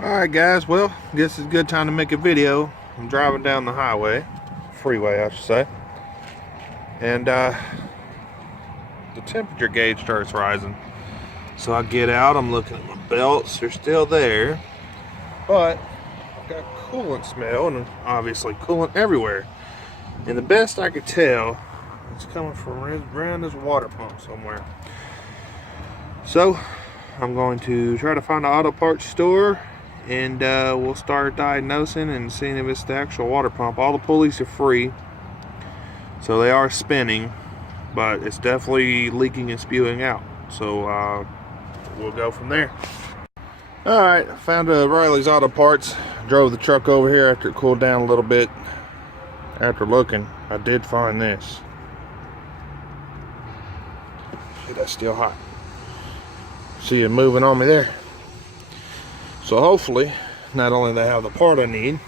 Alright guys, well, guess it's a good time to make a video. I'm driving down the highway, freeway I should say, and the temperature gauge starts rising. So I get out, I'm looking at my belts, they're still there, but I've got coolant smell, and obviously coolant everywhere. And the best I could tell, it's coming from around this water pump somewhere. So I'm going to try to find an auto parts store, and we'll start diagnosing and seeing if it's the actual water pump. All the pulleys are free, so they are spinning, but it's definitely leaking and spewing out. So we'll go from there. Alright, I found Riley's Auto Parts. Drove the truck over here after it cooled down a little bit. After looking, I did find this. Shit, that's still hot. See it moving on me there. So hopefully, not only do I have the part I need,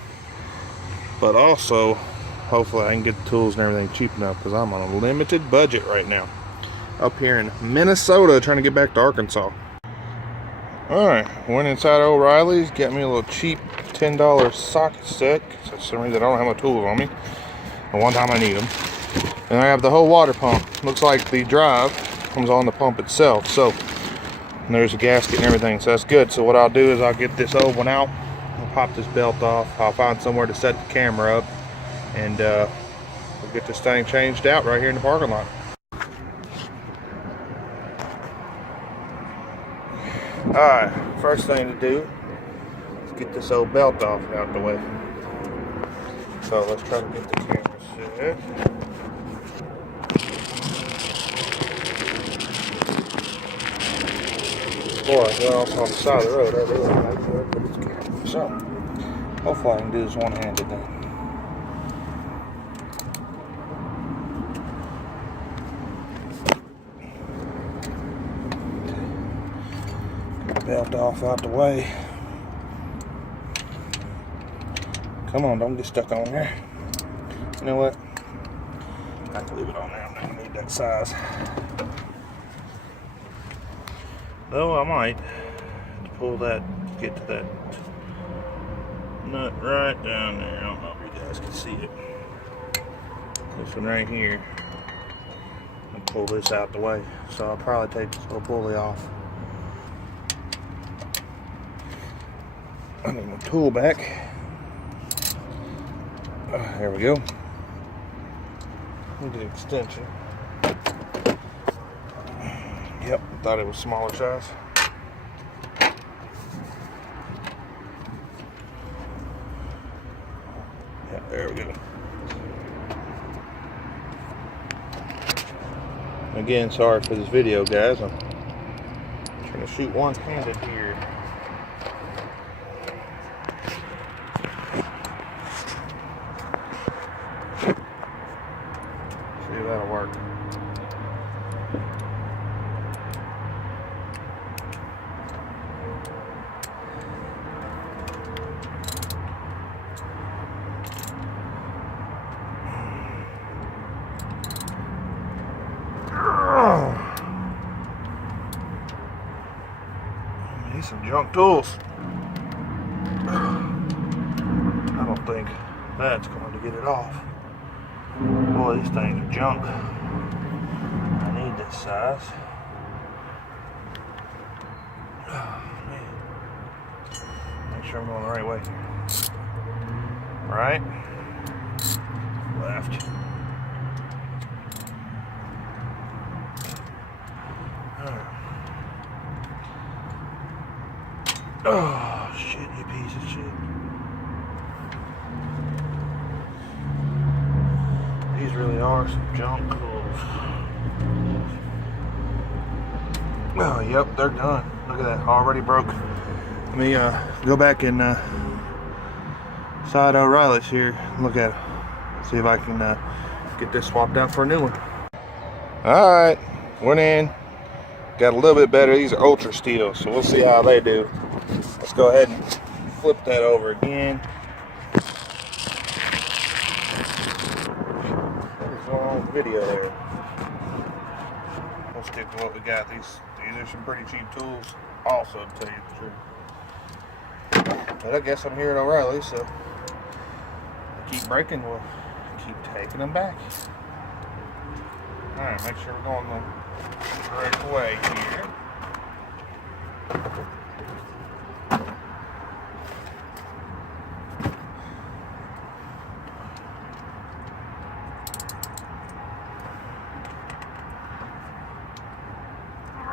but also hopefully I can get the tools and everything cheap enough, because I'm on a limited budget right now. Up here in Minnesota, trying to get back to Arkansas. Alright, went inside O'Reilly's, got me a little cheap $10 socket set, because for some reason I don't have my tools on me. And one time I need them. And I have the whole water pump. Looks like the drive comes on the pump itself. So and there's a gasket and everything, so that's good. So what I'll do is I'll get this old one out, I'll pop this belt off, I'll find somewhere to set the camera up, and we'll get this thing changed out right here in the parking lot. Alright, first thing to do is get this old belt off out the way. So let's try to get the camera set. Boy, well, off on the side of the road, I really like to put this camera. So, hopefully I can do this one-handed then. Get the belt off out the way. Come on, don't get stuck on there. You know what? I can leave it on there. I'm not gonna need that size. Though I might pull that, get to that nut right down there. I don't know if you guys can see it. This one right here. And pull this out the way. So I'll probably take this little pulley off. I need my tool back. There we go. Need the extension. Yep, thought it was smaller size. Yeah, there we go. Again, sorry for this video, guys. I'm trying to shoot one-handed here. See if that'll work. Need some junk tools. I don't think that's going to get it off. Boy, these things are junk. I need this size. Oh, man. Make sure I'm going the right way here. Right. Left. Oh, shit, you piece of shit. These really are some junk tools. Oh, yep, they're done. Look at that, already broke. Let me go back and side O'Reilly's here. Look at it. See if I can get this swapped out for a new one. Alright, went in. Got a little bit better. These are ultra steel, so we'll see how they do. Let's go ahead and flip that over again. What is going on with the video there? We'll stick to what we got. These are some pretty cheap tools, also, to tell you the truth. But I guess I'm here at O'Reilly, so I keep breaking, we'll keep taking them back. Alright, make sure we're going the correct way here.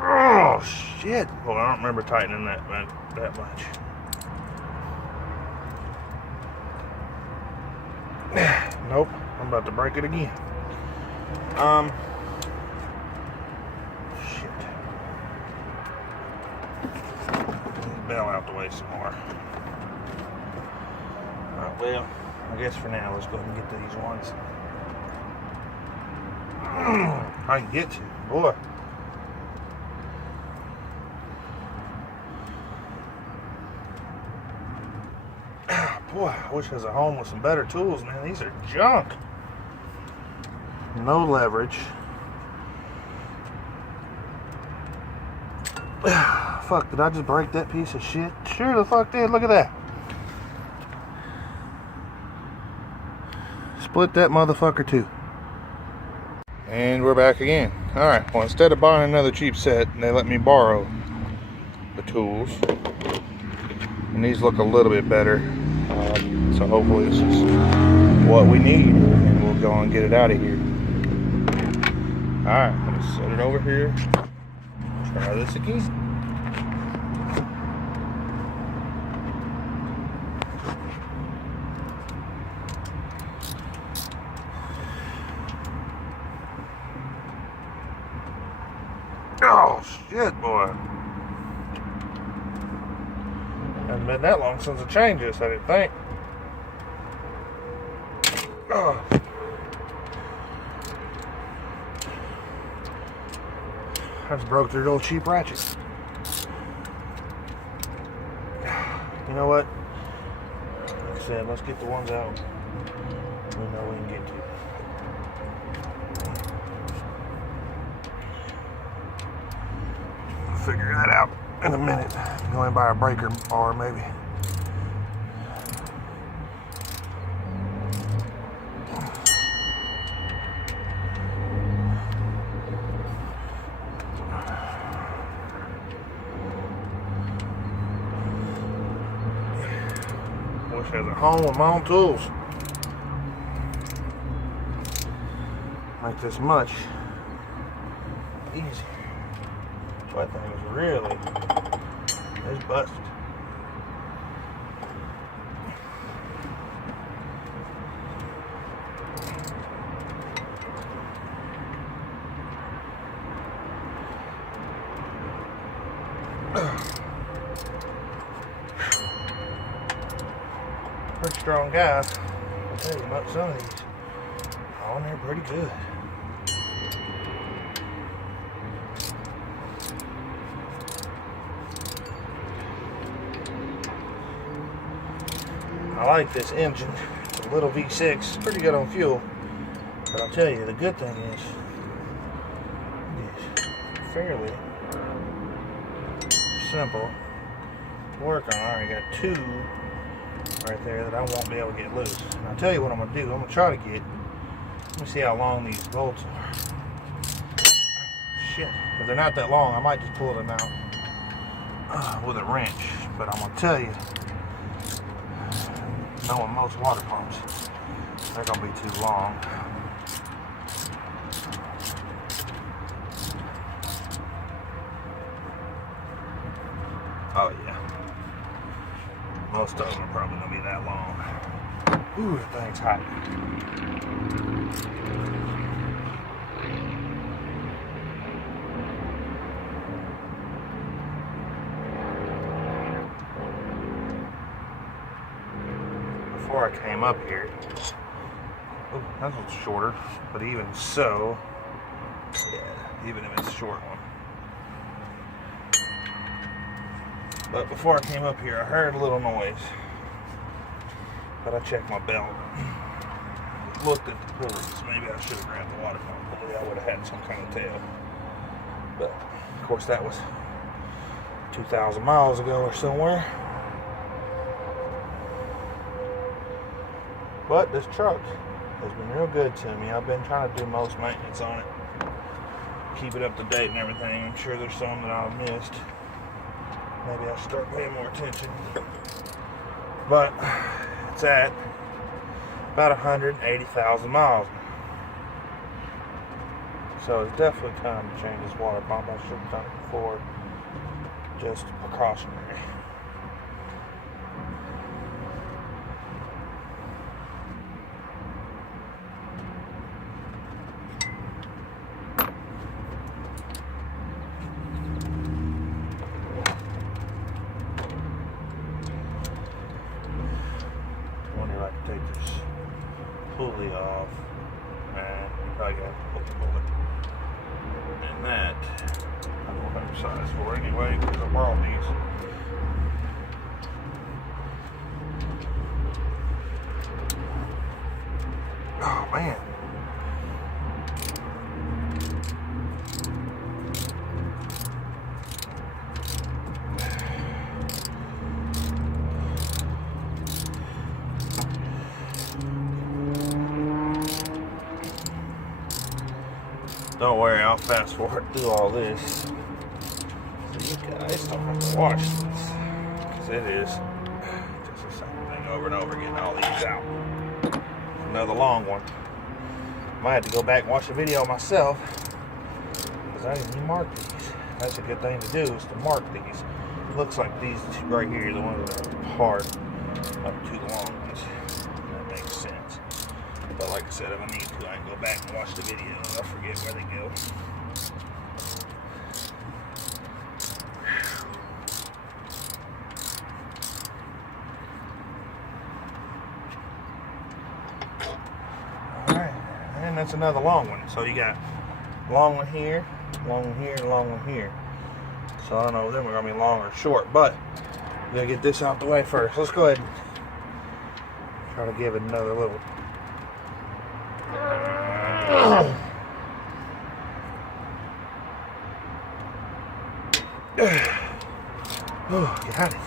Oh shit! Well, I don't remember tightening that much. Nope, I'm about to break it again. Shit. Bell out the way some more. Alright, well, I guess for now, let's go ahead and get to these ones. I can get you, boy. Boy, I wish I was at home with some better tools, man. These are junk. No leverage. Fuck, did I just break that piece of shit? Sure the fuck did. Look at that. Split that motherfucker too. And we're back again. Alright, well, instead of buying another cheap set, they let me borrow the tools. And these look a little bit better. So hopefully this is what we need, and we'll go and get it out of here. Alright, I'm gonna set it over here. Try this again. Oh shit, boy. Hasn't been that long since I changed this, I didn't think. Oh. I just broke their little cheap ratchet. You know what? Like I said, let's get the ones out we know we can get to. I'll figure that out in a minute. Go and buy a breaker bar, maybe. Wish I was at home with my own tools. Make this much easier. That thing is really, it's busted. Pretty strong guys. I'll tell you about some of these. On there pretty good. I like this engine. It's a little V6. It's pretty good on fuel. But I'll tell you, the good thing is it's fairly simple to work on. I already got two right there that I won't be able to get loose. And I'll tell you what I'm going to do. I'm going to try to get, let me see how long these bolts are. Shit. If they're not that long, I might just pull them out with a wrench. But I'm going to tell you, knowing most water pumps, they're going to be too long. Oh yeah. Most of them are probably going to be that long. Ooh, that thing's hot. Before I came up here, oh, that one's shorter, but even so, yeah, even if it's a short one. But before I came up here, I heard a little noise. But I checked my belt. Looked at the pulleys. Maybe I should have grabbed the water pump pulley. I would have had some kind of tail. But, of course, that was 2,000 miles ago or somewhere. But this truck has been real good to me. I've been trying to do most maintenance on it, keep it up to date and everything. I'm sure there's some that I've missed. Maybe I should start paying more attention. But it's at about 180,000 miles. So it's definitely time to change this water pump. I should have done it before, just precautionary. Take this pulley off, and you probably have to pull it. And that I don't have size for anyway, because I borrowed these. Oh man. Don't worry, I'll fast forward through all this so you guys don't have to watch this, because it is just the same thing over and over again, all these out. Another long one. Might have to go back and watch the video myself, because I didn't even mark these. That's a good thing to do, is to mark these. Looks like these two right here are the ones that are part of the two long ones. That makes sense. But like I said, if I need to, I can go back and watch the video. I forget where they go. Alright, and that's another long one. So you got long one here, long one here, and long one here. So I don't know if them are going to be long or short, but we got to get this out the way first. Let's go ahead and try to give it another little. Oh, got it.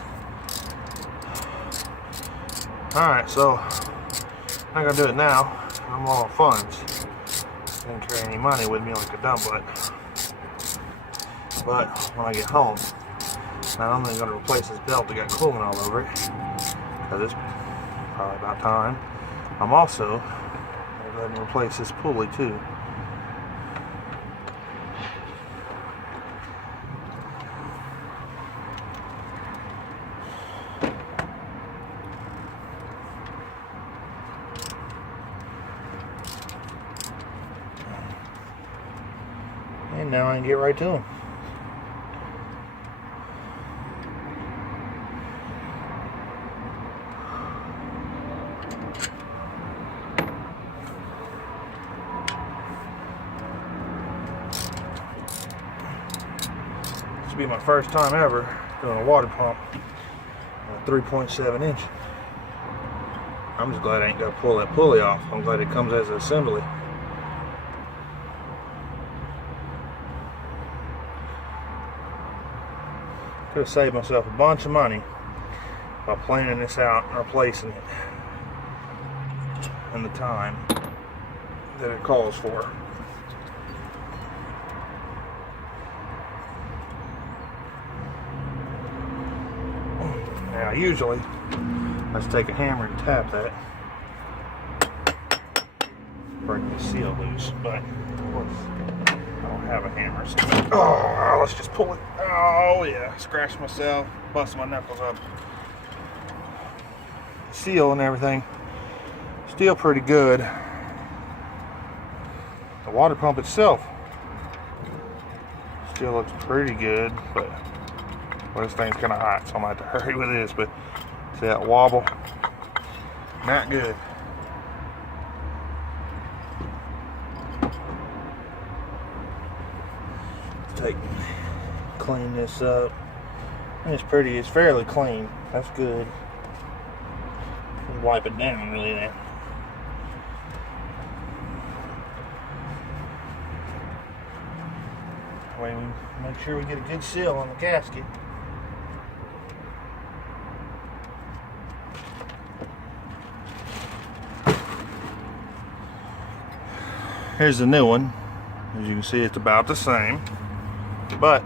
Alright, so I'm not gonna do it now. I'm low on funds. Didn't carry any money with me like a dumb butt. But when I get home, not only gonna replace this belt that got cooling all over it, because it's probably about time, I'm also gonna go ahead and replace this pulley too. And now I can get right to them. This will be my first time ever doing a water pump on a 3.7 inch. I'm just glad I ain't got to pull that pulley off. I'm glad it comes as an assembly. Could have saved myself a bunch of money by planning this out and replacing it in the time that it calls for. Now usually let's take a hammer and tap that, break the seal loose, but of course I don't have a hammer, so oh, let's just pull it. Oh yeah, scratched myself, busted my knuckles up. The seal and everything still pretty good. The water pump itself still looks pretty good, but well, this thing's kind of hot, so I'm gonna have to hurry with this. But see that wobble? Not good. Clean this up. It's pretty, it's fairly clean. That's good. Just wipe it down really there. That way we make sure we get a good seal on the gasket. Here's the new one. As you can see, it's about the same, but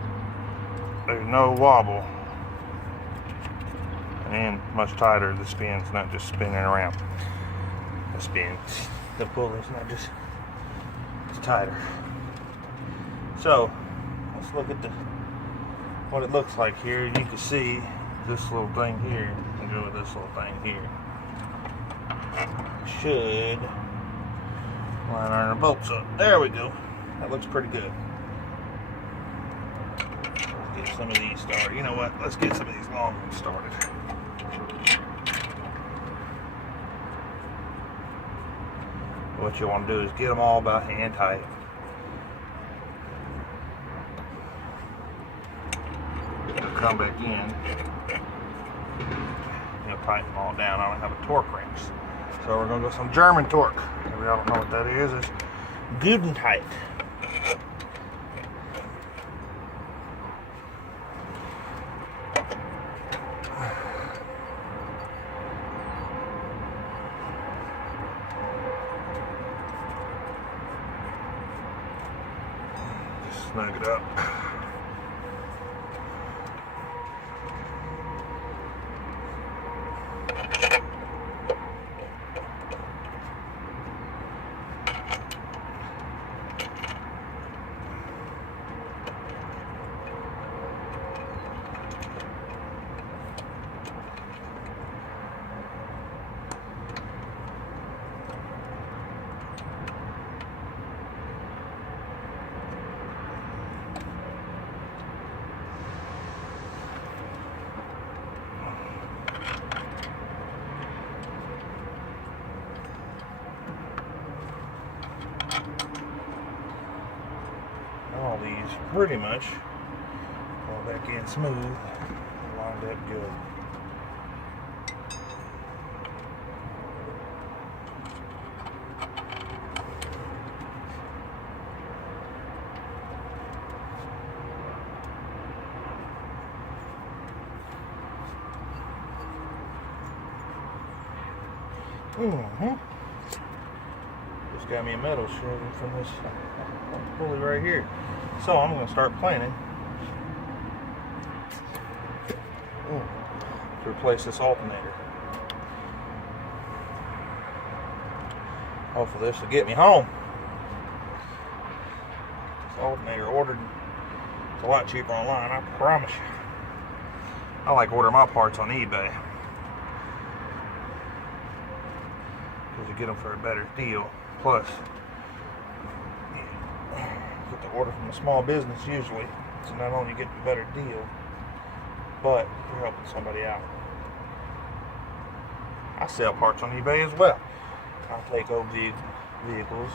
there's no wobble and much tighter. The spin's not just spinning around. The pulley's not just, it's tighter. So let's look at what it looks like here. You can see this little thing here. I'll go with this little thing here. Should line our bolts up. There we go. That looks pretty good. Let's get some of these started. You know what? Let's get some of these long ones started. What you want to do is get them all about hand tight. Come back in. Tighten them all down. I don't have a torque wrench. So we're going to go some German torque. If y'all don't know what that is, it's Gudentight. Just snug it up. All these pretty much all back in smooth, lined up good. Just got me a metal shredded from this pulley right here. So I'm going to start planing to replace this alternator. Hopefully this will get me home. This alternator ordered, it's a lot cheaper online, I promise you. I like ordering my parts on eBay because you get them for a better deal. Plus, get the order from a small business usually, so not only you get the better deal, but you're helping somebody out. I sell parts on eBay as well. I'll take old vehicles,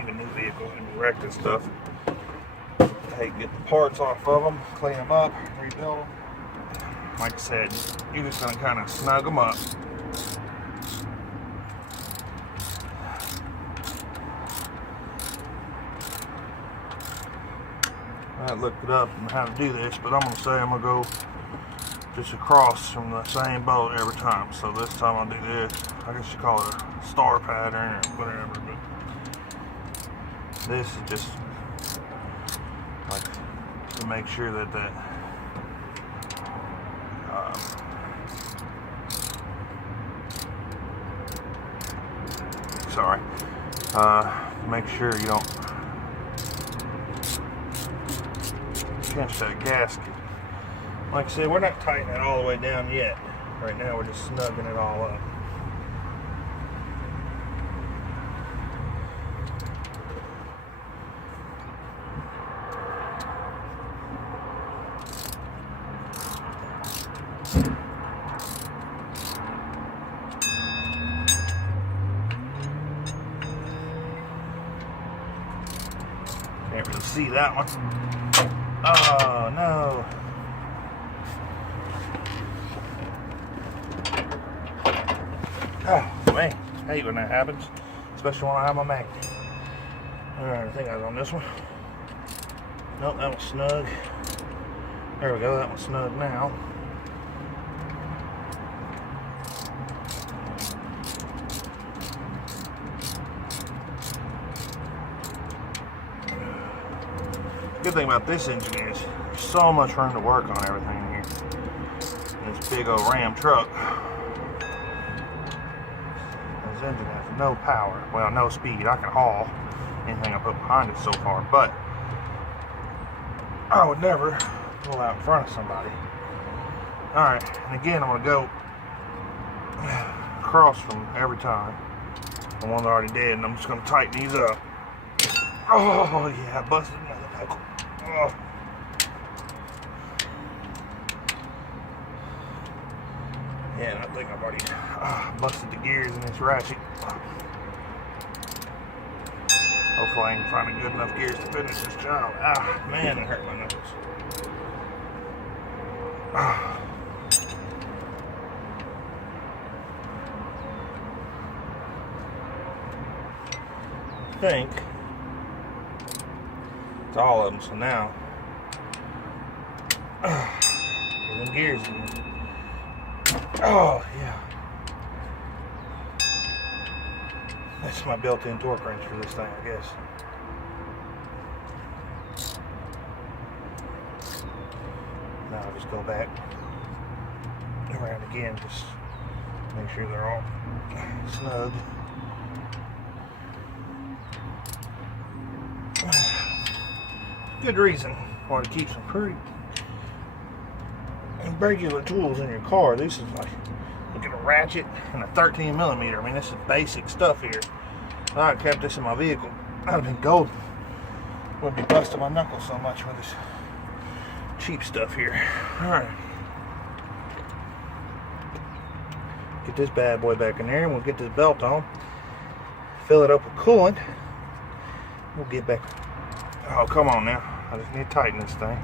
even new vehicles, and wrecked and stuff. Get the parts off of them, clean them up, rebuild them. Like I said, you're just going to kind of snug them up. I looked it up on how to do this, but I'm going to say I'm going to go just across from the same boat every time. So this time I'll do this. I guess you call it a star pattern or whatever, but this is just like to make sure that make sure you don't pinch that gasket. Like I said, we're not tightening it all the way down yet. Right now we're just snugging it all up. Can't really see that one. Oh no. Oh man, I hate when that happens, especially when I have my magnet. Alright, I think I was on this one. Nope, that one's snug. There we go, that one's snug now. Good thing about this engine is there's so much room to work on everything in here. This big old Ram truck. This engine has no power, well, no speed. I can haul anything I put behind it so far, but I would never pull out in front of somebody. Alright, and again, I'm going to go across from every time. The one that already did, and I'm just going to tighten these up. Oh, yeah, I busted another knuckle. Oh. Yeah, and I think I've already busted the gears in this ratchet. Hopefully I can find a good enough gears to finish this job. Ah, man, it hurt my knuckles. Ah. I think it's all of them, so now get them gears in. Oh, yeah. That's my built-in torque wrench for this thing, I guess. Now I'll just go back around again, just make sure they're all snug. Good reason why to keep some pretty regular tools in your car. This is like, look at a ratchet and a 13mm. I mean, this is basic stuff here. If I had kept this in my vehicle, I'd have been golden. Wouldn't be busting my knuckles so much with this cheap stuff here. Alright. Get this bad boy back in there, and we'll get this belt on. Fill it up with coolant. We'll get back. Oh, come on now. I just need to tighten this thing.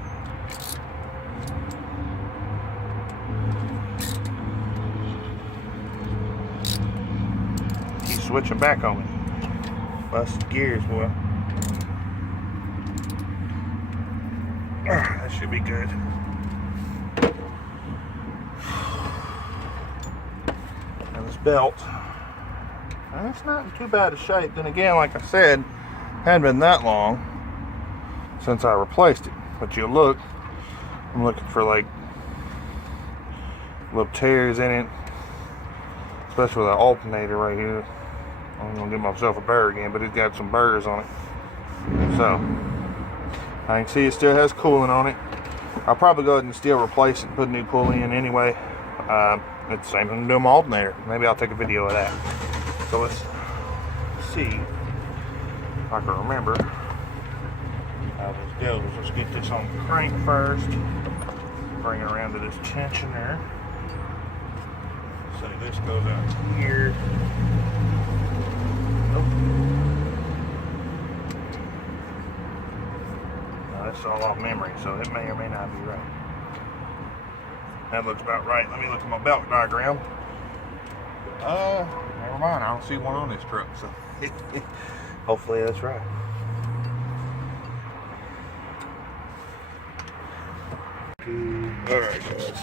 Keep switching back on me. Busted gears, boy. That should be good. And this belt, it's not in too bad a shape. Then again, like I said, hadn't been that long since I replaced it. But you look, I'm looking for like little tears in it, especially with the alternator right here. I'm gonna get myself a burr again, but it's got some burrs on it. So I can see it still has coolant on it. I'll probably go ahead and still replace it and put new coolant in anyway. It's the same thing to do my alternator. Maybe I'll take a video of that. So let's see if I can remember how this goes. Let's get this on the crank first. Bring it around to this tensioner. So this goes out here. Nope. Now that's all off memory, so it may or may not be right. That looks about right. Let me look at my belt diagram. Never mind. I don't see one on this truck, so hopefully that's right. Alright, guys. Let's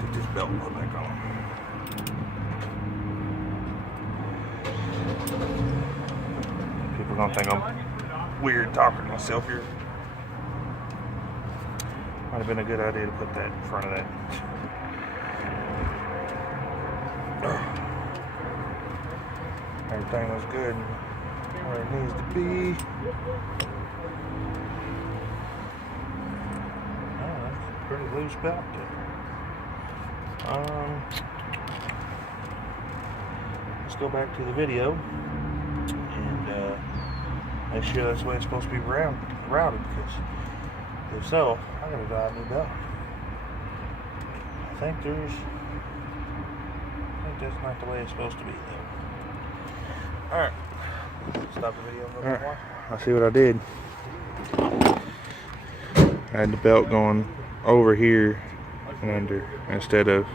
get this belt put back on. People are gonna think I'm weird talking to myself here. Might have been a good idea to put that in front of that. Everything was good where it needs to be. Oh, that's a pretty loose belt there. Let's go back to the video and make sure that's the way it's supposed to be routed, because if so, I gotta buy a new belt. I think that's not the way it's supposed to be though. Alright. Stop the video and look more. I see what I did. I had the belt going over here and under instead of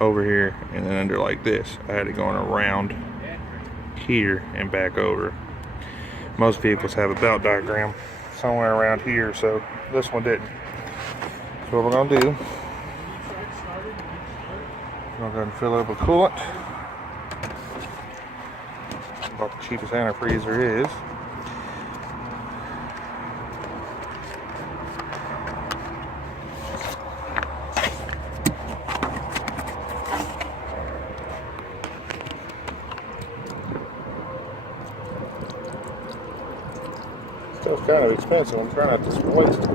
over here and then under like this. I had it going around here and back over. Most vehicles have a belt diagram somewhere around here, so this one didn't. So what we're gonna do, we're gonna go ahead and fill it up with coolant. Bought the cheapest antifreeze there is. Stuff's kind of expensive. I'm trying not to waste it.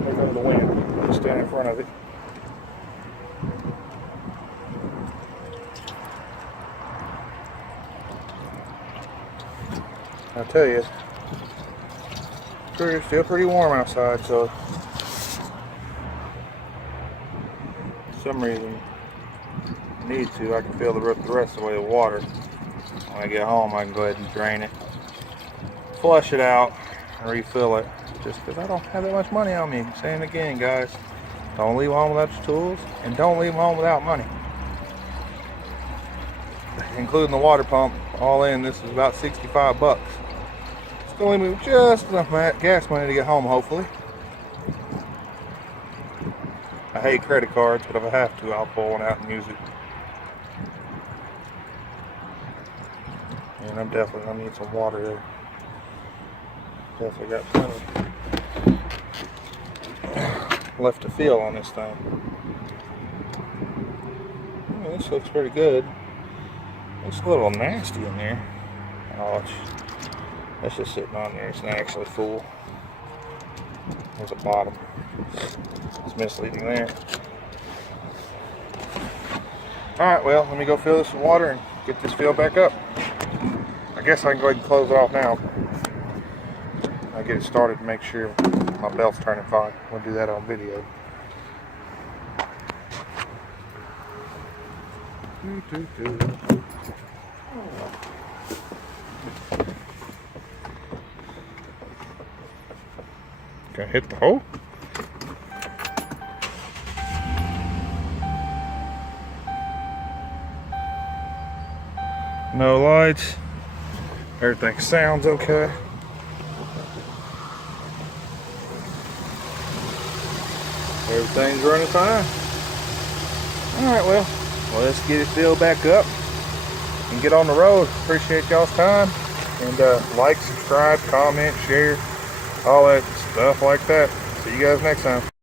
There goes the wind. Just stand in front of it. I tell you, it's still pretty warm outside, so for some reason I need to. I can fill the rest of the way with water. When I get home, I can go ahead and drain it, flush it out, and refill it. Just because I don't have that much money on me. Saying it again, guys, don't leave home without your tools, and don't leave home without money. Including the water pump, all in, this is about 65 bucks. It's going to leave me with just enough gas money to get home, hopefully. I hate credit cards, but if I have to, I'll pull one out and use it. And I'm definitely going to need some water there. Definitely got plenty left to fill on this thing. Oh, this looks pretty good. It's a little nasty in there. Oh, that's just sitting on there. It's not actually full. There's a bottom. It's misleading there. Alright, well, let me go fill this with water and get this filled back up. I guess I can go ahead and close it off now. I'll get it started to make sure my belt's turning fine. We'll do that on video. Can I hit the hole? No lights. Everything sounds okay. Everything's running fine. Alright, well, let's get it filled back up and get on the road. Appreciate y'all's time. And like, subscribe, comment, share, all that stuff like that. See you guys next time.